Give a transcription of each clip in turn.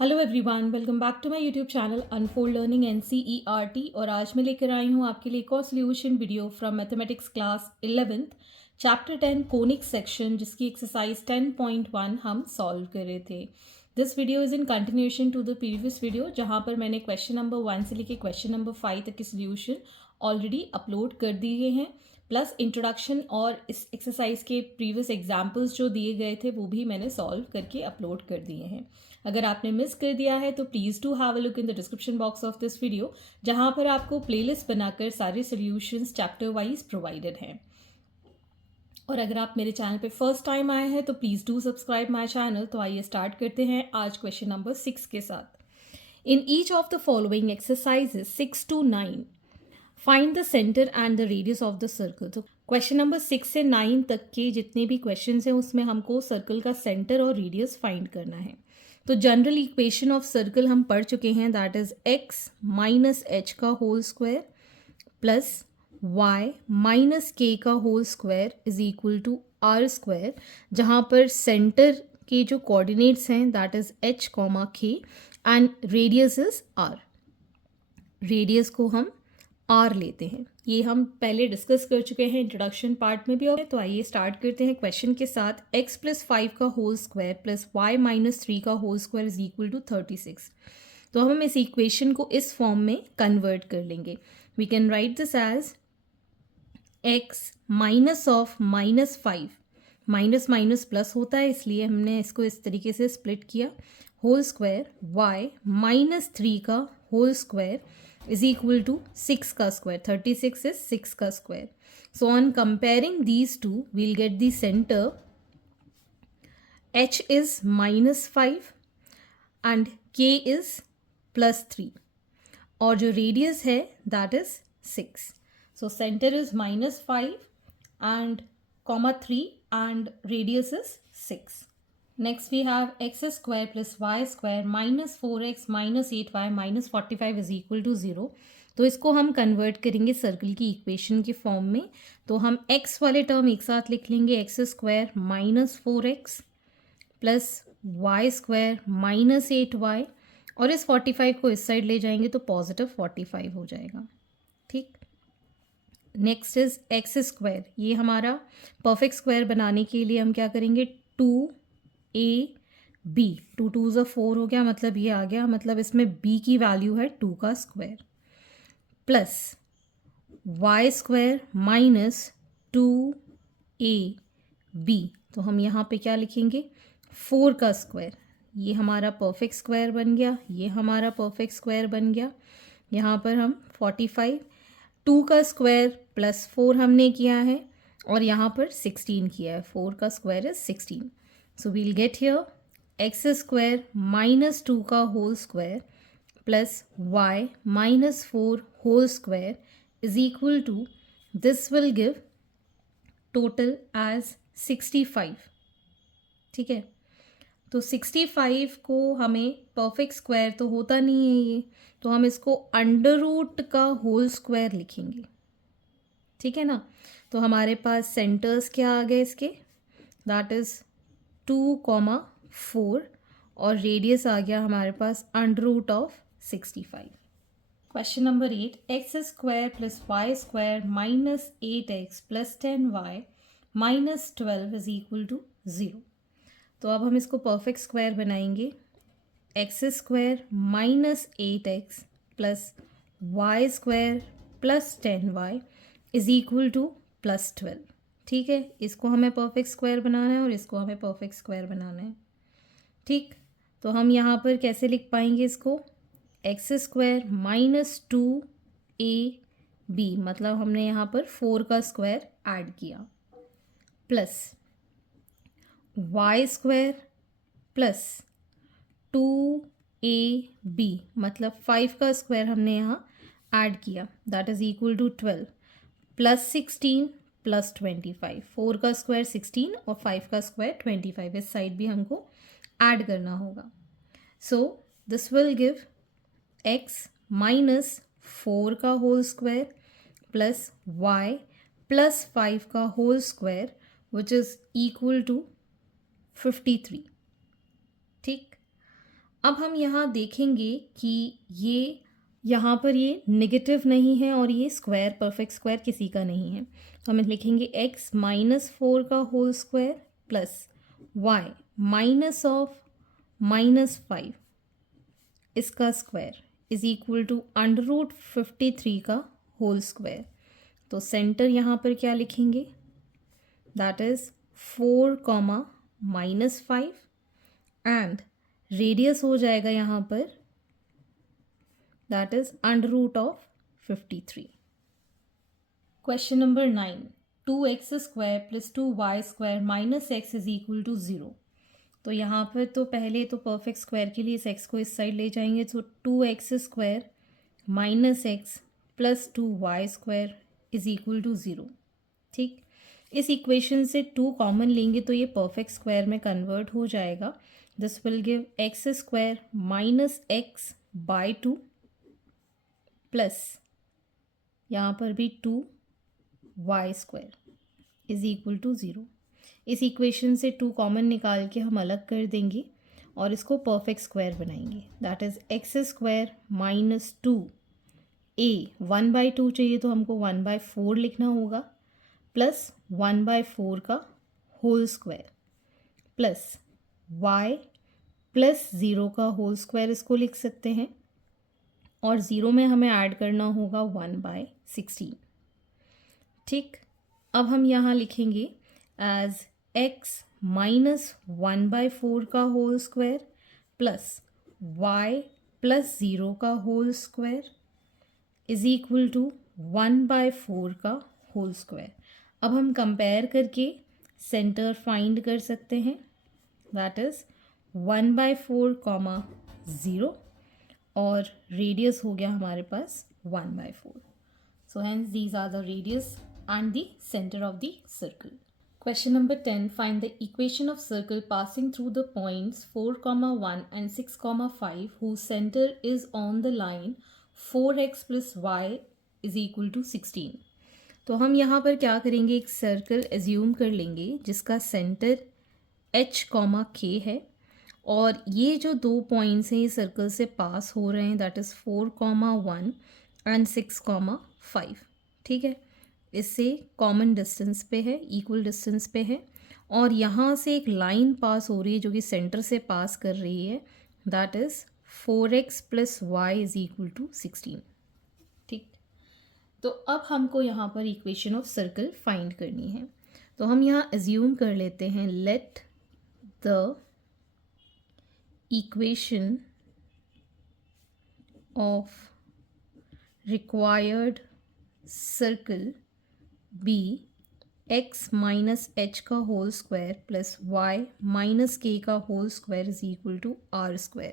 Hello everyone, welcome back to my YouTube channel unfold learning NCERT। और आज मैं लेकर आई हूँ आपके लिए एक और solution video from mathematics class 11th chapter 10 conic section, जिसकी एक्सरसाइज 10.1 हम सॉल्व कर रहे थे। This video is in continuation to the previous video, जहाँ पर मैंने क्वेश्चन नंबर 1 से लेकर क्वेश्चन नंबर 5 तक के सोल्यूशन ऑलरेडी अपलोड कर दिए हैं, प्लस इंट्रोडक्शन और इस एक्सरसाइज के प्रीवियस एग्जाम्पल्स जो दिए गए थे वो भी मैंने सॉल्व करके अपलोड कर दिए हैं। अगर आपने मिस कर दिया है तो please do have a look in the description box of this video, जहां पर आपको प्लेलिस्ट बनाकर सारे सॉल्यूशंस चैप्टर वाइज प्रोवाइडेड हैं। और अगर आप मेरे चैनल पे फर्स्ट टाइम आए हैं तो please do subscribe my channel. तो आइए स्टार्ट करते हैं आज क्वेश्चन नंबर 6 के साथ। In each of the following exercises 6 to 9 find the centre and the radius of the circle. तो क्वेश्चन नंबर 6 से 9 तक के जितने भी क्वेश्चन हैं उसमें हमको सर्कल का सेंटर और रेडियस फाइंड करना है। तो जनरल इक्वेशन ऑफ सर्कल हम पढ़ चुके हैं, that is x minus h का whole square plus y minus k का whole square is equal to r square, जहाँ पर सेंटर के जो कोऑर्डिनेट्स हैं that is h comma k and radius is r। Radius को हम r लेते हैं, ये हम पहले डिस्कस कर चुके हैं इंट्रोडक्शन पार्ट में भी। और तो आइए स्टार्ट करते हैं क्वेश्चन के साथ। x प्लस 5 का whole square plus y minus 3 का whole square is equal to 36। तो हम इस इक्वेशन को इस फॉर्म में कन्वर्ट कर लेंगे। We can write this as x minus of minus 5, minus minus plus होता है इसलिए हमने इसको इस तरीके से स्प्लिट किया, होल स्क्वायर y माइनस 3 का whole square is equal to 6 का square. 36 is 6 का square. So on comparing these two, we'll get the center. H is minus 5 and K is plus 3. और जो radius है that is 6. So center is minus 5 and comma 3 and radius is 6. Next we have x square plus y square minus 4x minus 8y minus 45 is equal to 0। तो इसको हम convert करेंगे circle की equation के form में। तो हम x वाले टर्म एक साथ लिख लेंगे, x square minus 4x plus y square minus 8y, और इस 45 को इस साइड ले जाएंगे तो पॉजिटिव 45 हो जाएगा। ठीक, नेक्स्ट इज एक्स स्क्वायर। ये हमारा परफेक्ट स्क्वायर बनाने के लिए हम क्या करेंगे, 2ab, 2 2 ज़ा 4 हो गया, मतलब ये आ गया, मतलब इसमें b की वैल्यू है 2 का square, plus y square minus 2ab। तो हम यहाँ पे क्या लिखेंगे, 4 का स्क्वायर। ये हमारा परफेक्ट स्क्वायर बन गया, ये हमारा परफेक्ट स्क्वायर बन गया। यहाँ पर हम 45, 2 का स्क्वायर प्लस 4 हमने किया है, और यहाँ पर 16 किया है, 4 का square is 16। So we'll get here x square minus 2 का whole square plus y minus 4 whole square is equal to, this will give total as 65। ठीक है, तो 65 को हमें परफेक्ट स्क्वायर तो होता नहीं है ये, तो हम इसको अंडर रूट का होल स्क्वायर लिखेंगे। ठीक है ना, तो हमारे पास सेंटर्स क्या आ गए इसके, दैट इज 2,4, और रेडियस आ गया हमारे पास under root of 65। Question number 8, x square plus y square minus 8x plus 10y minus 12 is equal to 0। तो अब हम इसको परफेक्ट स्क्वायर बनाएंगे, x square minus 8x plus y square plus 10y is equal to plus 12। ठीक है, इसको हमें perfect square बनाना है और इसको हमें परफेक्ट स्क्वायर बनाना है। ठीक, तो हम यहाँ पर कैसे लिख पाएंगे इसको, एक्स स्क्वायर माइनस 2ab, मतलब हमने यहाँ पर 4 का स्क्वायर ऐड किया, plus y square plus 2ab, मतलब 5 का स्क्वायर हमने यहाँ ऐड किया, that is equal to 12, plus 16 plus 25। 4 का स्क्वायर 16 और 5 का स्क्वायर 25, इस साइड भी हमको ऐड करना होगा। So this will give x minus 4 का whole square plus y plus 5 का whole square which is equal to 53। ठीक, अब हम यहाँ देखेंगे कि ये यहाँ पर ये नेगेटिव नहीं है और ये स्क्वायर परफेक्ट स्क्वायर किसी का नहीं है, तो हम लिखेंगे x -4 का होल स्क्वायर प्लस y -(-5) इसका स्क्वायर इज इक्वल टू √53 का होल स्क्वायर। तो सेंटर यहाँ पर क्या लिखेंगे, दैट इज 4, -5 एंड रेडियस हो जाएगा यहाँ पर that is √53। Question number 9, 2x² + 2y² - x is equal to 0। तो यहाँ पर तो पहले तो परफेक्ट स्क्वायर के लिए इस x को इस साइड ले जाएंगे, तो 2x² - x + 2y² is equal to 0। ठीक, इस इक्वेशन से 2 कॉमन लेंगे तो ये परफेक्ट स्क्वायर में कन्वर्ट हो जाएगा। This will give x² - x by 2 plus यहाँ पर भी 2y² इज इक्वल टू 0। इस इक्वेशन से 2 कॉमन निकाल के हम अलग कर देंगे और इसको परफेक्ट स्क्वायर बनाएंगे, दैट इज x² - 2a 1/2 चाहिए तो हमको 1/4 लिखना होगा प्लस 1/4 का whole square plus y plus 0 का होल स्क्वायर इसको लिख सकते हैं और 0 में हमें ऐड करना होगा 1/16। ठीक, अब हम यहाँ लिखेंगे एज x -1/4 का whole square plus y plus 0 का whole square is equal to 1/4 का होल स्क्वायर। अब हम कंपेयर करके सेंटर फाइंड कर सकते हैं, दैट इज 1/4, 0 और रेडियस हो गया हमारे पास 1/4। So hence these are the radius and the centre of the circle. Question number 10, find the equation of circle passing through the points 4, 1 and 6, 5 whose center is on the line 4x plus y is equal to 16। तो हम यहाँ पर क्या करेंगे, एक circle assume कर लेंगे जिसका सेंटर h, k है और ये जो 2 पॉइंट्स हैं ये सर्कल से पास हो रहे हैं, दैट इज़ 4, 1 एंड 6, 5। ठीक है, इससे कॉमन डिस्टेंस पे है, इक्वल डिस्टेंस पे है और यहाँ से एक लाइन पास हो रही है जो कि सेंटर से पास कर रही है, that is 4x + y is equal to 16। ठीक, तो अब हमको यहाँ पर इक्वेशन ऑफ सर्कल फाइंड करनी है। तो हम यहाँ एज्यूम कर लेते हैं, let the equation of required circle b x - h का whole square plus y - k का whole square is equal to r²।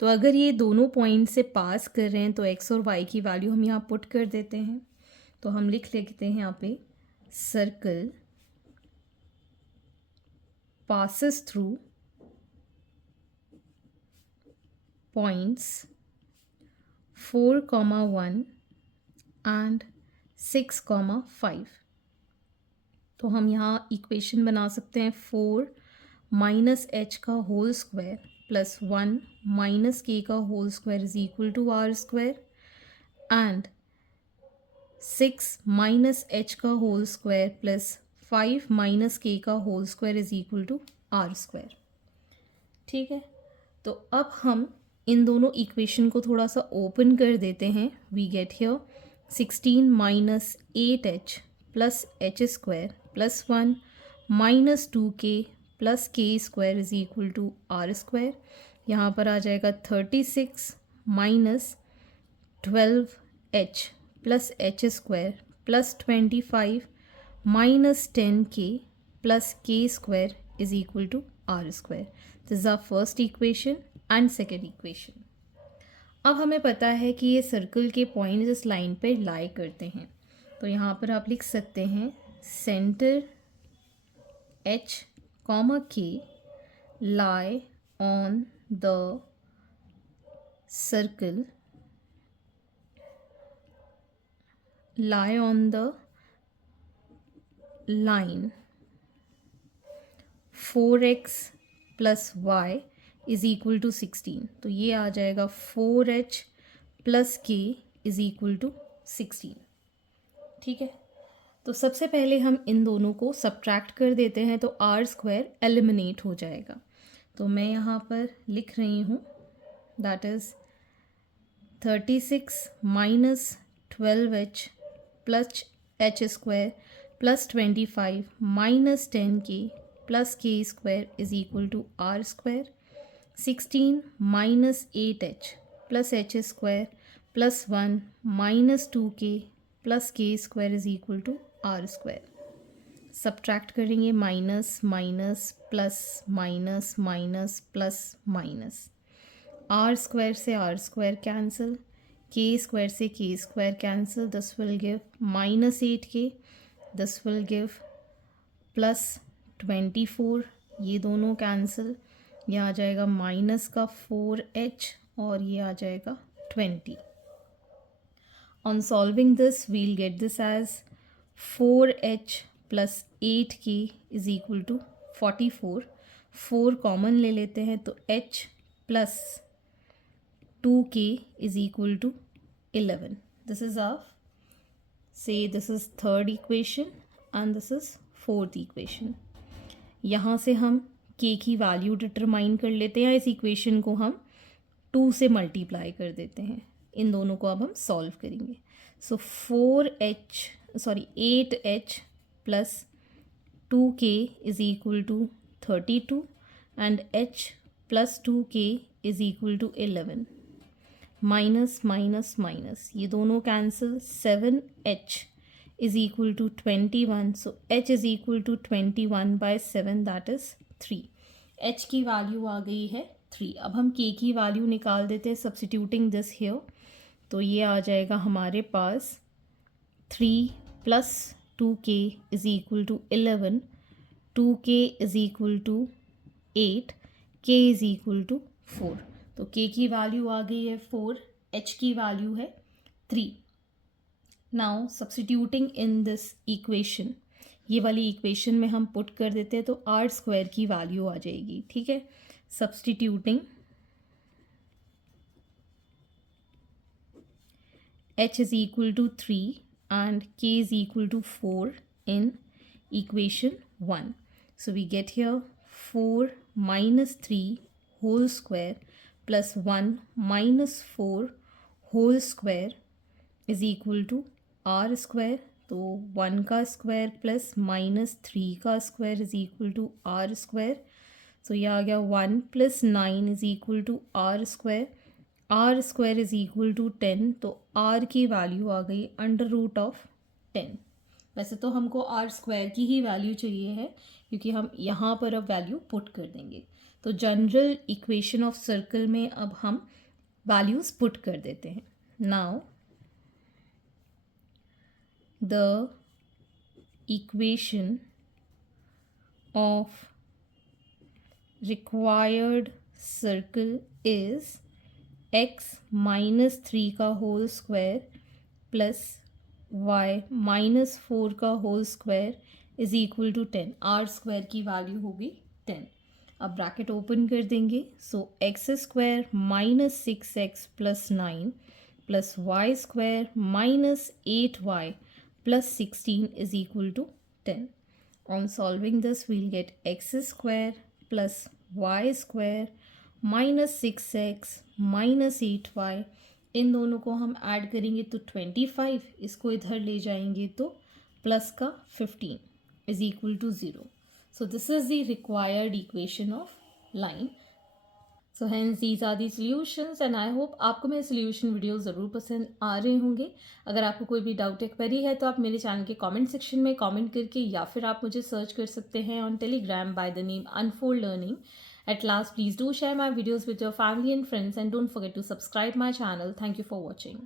तो अगर ये दोनों पॉइंट से पास कर रहे हैं तो x और y की वैल्यू हम यहाँ पुट कर देते हैं। तो हम लिख लेते हैं यहाँ पे circle passes through points 4, 1 and 6, 5। तो हम यहाँ इक्वेशन बना सकते हैं 4 - h का होल स्क्वायर प्लस 1 - k का whole square is equal to r² and 6 - h का होल स्क्वायर प्लस 5 - k का whole square is equal to r²। ठीक है, तो अब हम इन दोनों इक्वेशन को थोड़ा सा ओपन कर देते हैं। We get here 16 - 8h plus h² plus 1 - 2k plus k² is equal to r²। यहाँ पर आ जाएगा 36 - 12h plus h² plus 25 - 10k plus k² is equal to r²। This is our first equation and second equation. अब हमें पता है कि ये सर्कल के पॉइंट्स इस लाइन पे लाई करते हैं, तो यहाँ पर आप लिख सकते हैं centre h, k lie on the circle, lie on the line 4x plus y is equal to 16, तो ये आ जाएगा 4h plus k is equal to 16। ठीक है, तो सबसे पहले हम इन दोनों को सब्ट्रैक्ट कर देते हैं तो आर स्क्वायर एलिमिनेट हो जाएगा। तो मैं यहाँ पर लिख रही हूँ that is 36 minus 12h plus h square plus 25 minus 10k plus k square is equal to r square. 16 minus 8h plus h square plus 1 minus 2k plus k square is equal to r square. Subtract करेंगे minus minus plus minus minus plus minus, r square से r square cancel, k square से k square cancel, this will give minus 8k, this will give plus 24, ये दोनों cancel, ये आ जाएगा minus का 4h और ये आ जाएगा 20। On solving this will get this as 4h plus 8k is equal to 44। 4 common ले लेते हैं तो h plus 2k is equal to 11। This is of से this is third equation and this is fourth equation. यहाँ से हम k की value determine कर लेते हैं, इस इक्वेशन को हम 2 से मल्टीप्लाई कर देते हैं। इन दोनों को अब हम सॉल्व करेंगे। So 8h plus 2k is equal to 32 and h plus 2k is equal to 11। Minus minus minus, ये दोनों cancel, 7h is equal to 21, so h is equal to 21 by 7 that is 3। h की value आ गई है 3। अब हम k की value निकाल देते हैं सब्स्टिट्यूटिंग दिस हियर, तो ये आ जाएगा हमारे पास 3 plus 2k is equal to 11, 2k is equal to 8, k is equal to 4। तो k की वैल्यू आ गई है 4, h की वैल्यू है 3। Now substituting in this equation, ये वाली इक्वेशन में हम पुट कर देते हैं तो आर स्क्वायर की वैल्यू आ जाएगी। ठीक है, substituting h is equal to 3 and k is equal to 4 in equation 1. So we get here 4 minus 3 whole square plus 1 minus 4 whole square is equal to r square. तो 1 का square plus minus 3 का square is equal to r square. So ये आ गया 1 plus 9 is equal to r square. R square is equal to 10, तो are की value आ गई अंडर रूट ऑफ 10। वैसे तो हमको आर स्क्वायर की ही वैल्यू चाहिए है क्योंकि हम यहाँ पर अब वैल्यू पुट कर देंगे। तो जनरल इक्वेशन ऑफ सर्कल में अब हम वैल्यूज़ पुट कर देते हैं। Now the equation of required circle is x minus 3 का whole square plus y minus 4 का whole square is equal to 10। R square की वैल्यू होगी 10। अब ब्रैकेट ओपन कर देंगे, so x square minus 6x plus 9 plus y square minus 8y plus 16 is equal to 10। On solving this will get x square plus y square minus 6x minus 8y, इन दोनों को हम add करेंगे तो 25, इसको इधर ले जाएंगे तो प्लस का 15 is equal to 0। So this is the required equation of line. So hence these are the solutions and I hope आपको मेरे सॉल्यूशन वीडियो ज़रूर पसंद आ रहे होंगे। अगर आपको कोई भी डाउट या क्वेरी है तो आप मेरे चैनल के कमेंट सेक्शन में कमेंट करके या फिर आप मुझे सर्च कर सकते हैं on Telegram by the name unfold learning. At last, please do share my videos with your family and friends and don't forget to subscribe my channel. Thank you for watching.